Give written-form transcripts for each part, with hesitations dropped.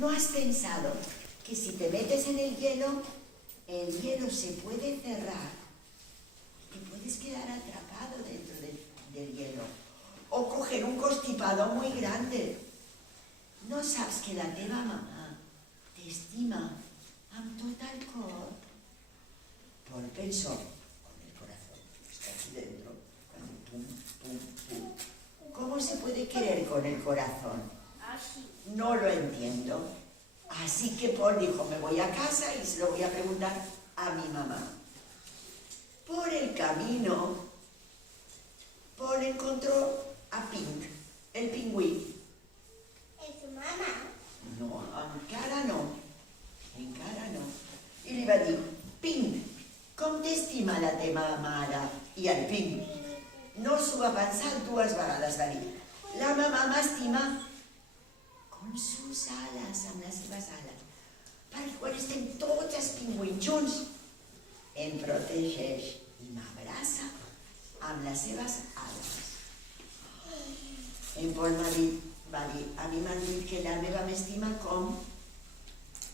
¿No has pensado que si te metes en el hielo se puede cerrar y te puedes quedar atrapado dentro del hielo? O coger un constipado muy grande. No saps que la teva mamà t'estima amb tot el cor? Paul pensó con el corazón, está aquí dentro, pum, pum, pum. ¿Cómo se puede querer con el corazón? No lo entiendo. Así que Paul dijo, me voy a casa y se lo voy a preguntar a mi mamá. Por el camino, Paul encontró a Pink, el pingüí. ¿Es tu mamá? No, encara no. I li va dir, Pink, com t'estima la teva mare? I el Pink no s'ho va pensar 2 vegades, va dir, la mamà m'estima con sus alas, amb les seves ales, perquè quan estem tots els pingüins junts em protegeix i m'abraça amb les seves ales. En Paul va dir, a mi m'han dit que la meva m'estima com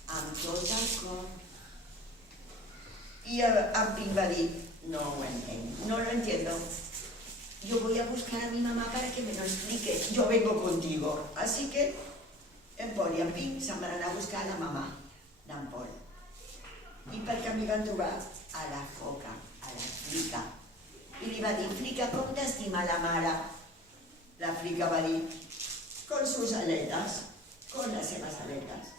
amb tot el cor. I en Pink va dir, no ho entenc, no lo entiendo. Yo voy a buscar a mi mamá para que me lo explique. Yo vengo contigo. Así que en Paul i en Pink se'n van anar a buscar a la mamà d'en Paul. I per camí van trobar a la foca, a la Flica. I li va dir, Flica, com t'estima la mare? La Flica va dir, con sus aletas, con las seves aletas.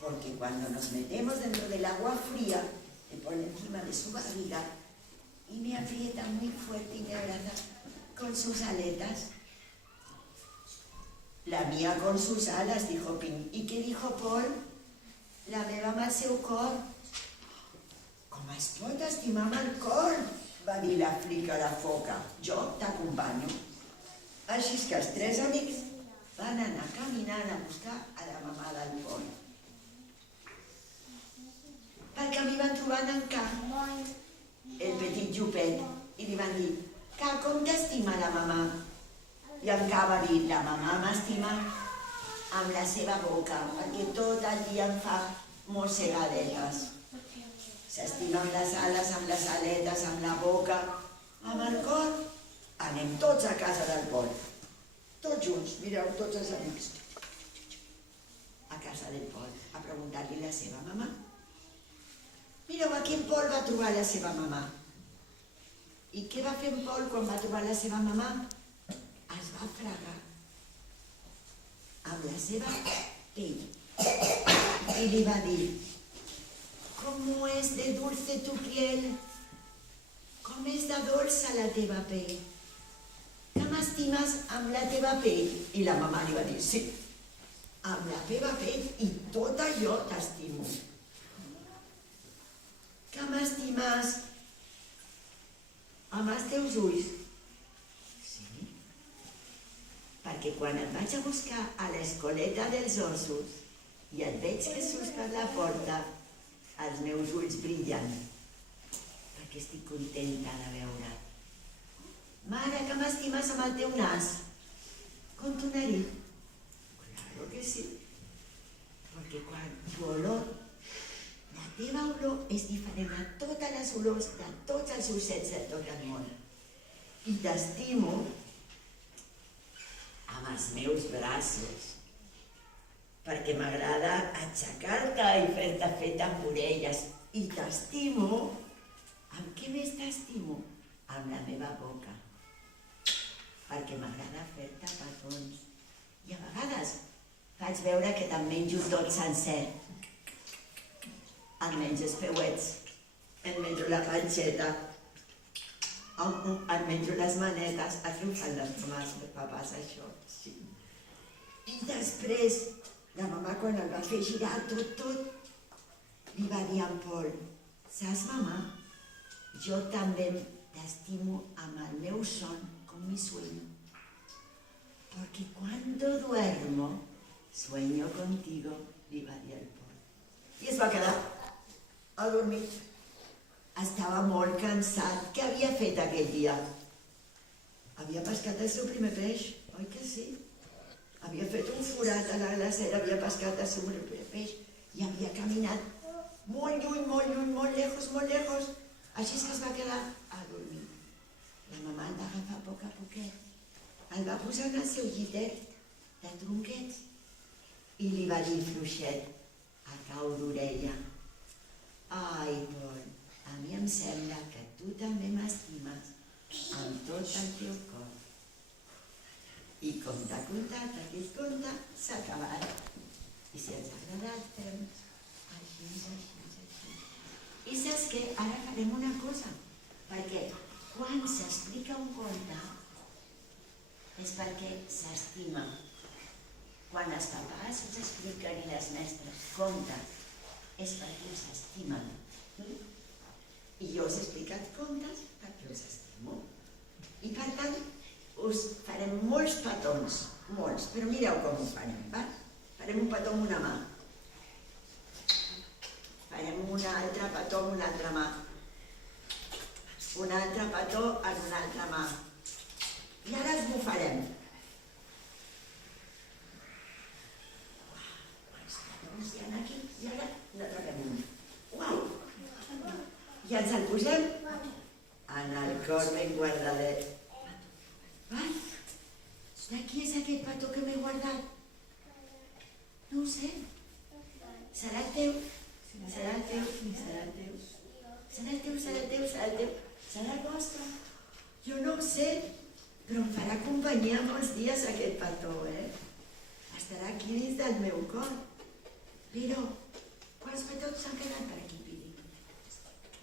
Porque cuando nos metemos dentro del agua fría, me pone encima de su barriga y me aprieta muy fuerte y me abraza con sus aletas. La mía con sus alas, dijo Pink. ¿Y qué dijo Paul? La meva amb el seu cor. Com es pot estimar amb el cor? Va dir la Flica a la foca. Jo t'acompanyo. Així que els 3 amics van anar caminant a buscar a la mamà del Paul. Pel camí van trobar en Ca, el petit jupet, i li van dir, Ca, com t'estima la mamà? I en Ca va dir, la mamà m'estima amb la seva boca, perquè tot el dia em fa mossegadetes. S'estima amb les ales, amb les aletes, amb la boca, amb el cor. Anem tots a casa del Paul. Tots junts, mireu, tots els amics. A casa del Paul, a preguntar-li la seva mamà. Mireu, aquí en Paul va trobar la seva mamà. I què va fer en Paul quan va trobar la seva mamà? Es va fregar amb la seva pell. I li va dir, ¿cómo es de dulce tu piel? Com és de dolça la teva pell? Que m'estimes amb la teva pell? I la mamà li va dir, sí, amb la teva pell i tot allò t'estimo. Que m'estimes amb els teus ulls? Sí, perquè quan et vaig a buscar a l'escoleta dels ossos i et veig que surts per la porta, els meus ulls brillen, perquè estic contenta de veure't. Mare, que m'estimes amb el teu nas? Con tu nariz? Claro que sí, perquè quan tu olor, la teva olor és diferent a totes les olors de tots els ossets de tot el món. I t'estimo amb els meus braços, perquè m'agrada aixecar-te i fer-te fer tamborelles. I t'estimo, amb què més t'estimo? Amb la meva boca, perquè m'agrada fer-te petons. I a vegades faig veure que te'n menjo tot sencer. Et menjo els peuets, et menjo la panxeta, et menjo les manetes. Aquí ho fan les mamàs, els papàs, això. Sí. I després, la mamà, quan el va fer girar tot, li va dir a en Paul, saps, mamà, jo també t'estimo amb el meu son, com mi sueño. Porque cuando duermo, sueño contigo, li va dir el Paul. I es va quedar a dormir. Estava molt cansat. Què havia fet aquell dia? Havia pescat el seu primer peix, oi que sí? havia fet un forat a la glacera, havia pescat el seu peix i havia caminat molt lluny, molt lejos, així és que es va quedar a dormir. La mamà el va agafar a poc a poquet, el va posar en el seu llitet de tronquets i li va dir fluixet, a cau d'orella: ai, Pol, a mi em sembla que tu també m'estimes amb tot el teu cor. I conte, aquest conte s'ha acabat. I si ens ha agradat, fem així. I saps què? Ara farem una cosa, perquè quan s'explica un conte és perquè s'estima. Quan els papàs us expliquen i les mestres contes és perquè us estimen. I jo us he explicat contes perquè us estimo. I per tant, us farem molts petons, molts, però mireu com ho farem, va? Farem un petó amb una mà. Farem un altre petó amb una altra mà. Un altre petó en una altra mà. I ara els bufarem. Quants petons hi ha aquí? I ara n'atrapem un. Uau! I ens el posem en el cor ben guardadet. Ai, de qui és aquest petó que m'he guardat? No ho sé. Serà el teu? Serà el teu? Serà el teu? Serà el teu? Serà el teu? Serà el teu? Serà el vostre? Jo no ho sé, però em farà companyia molts dies aquest petó, Estarà aquí dins del meu cor. Però, quants petons s'han quedat per aquí, Pili?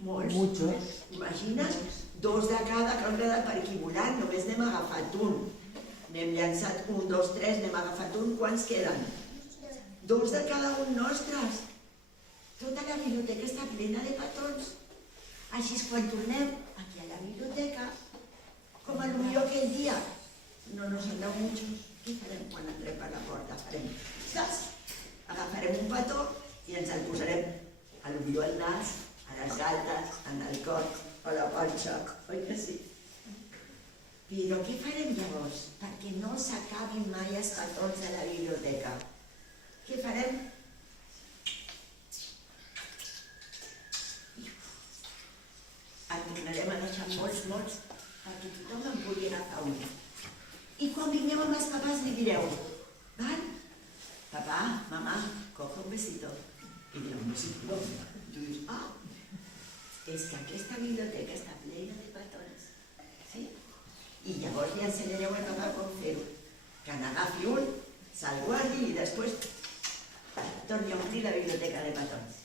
Molts. Muchos. Imagina't, 2 de cada que han quedat per aquí volant, només n'hem agafat un. N'hem llançat 1, 2, 3, n'hem agafat un, quants queden? 2 de cada un nostres. Tota la biblioteca està plena de petons. Així és quan tornem aquí a la biblioteca, com a millor aquell dia. No nos han dado muchos. Què farem quan entrem per la porta? Farem, saps? Agafarem un petó i ens el posarem a millor al nas, a les galtes, en el cor, a la panxa, oi que sí? Però què farem llavors? Perquè no s'acabin mai els petons de la biblioteca. Què farem? En tornarem a deixar molts, perquè tothom en pugui agafar un. I quan vingueu amb els papàs li direu: val? Papà, mamà, coge un besito. I direu: un besito? Tu dius: ah, és que aquesta biblioteca està plena de petons. Sí? I llavors li ensenyareu al papà com fer-ho. Que n'agafi un, se'l guardi i després torni a omplir la biblioteca de petons.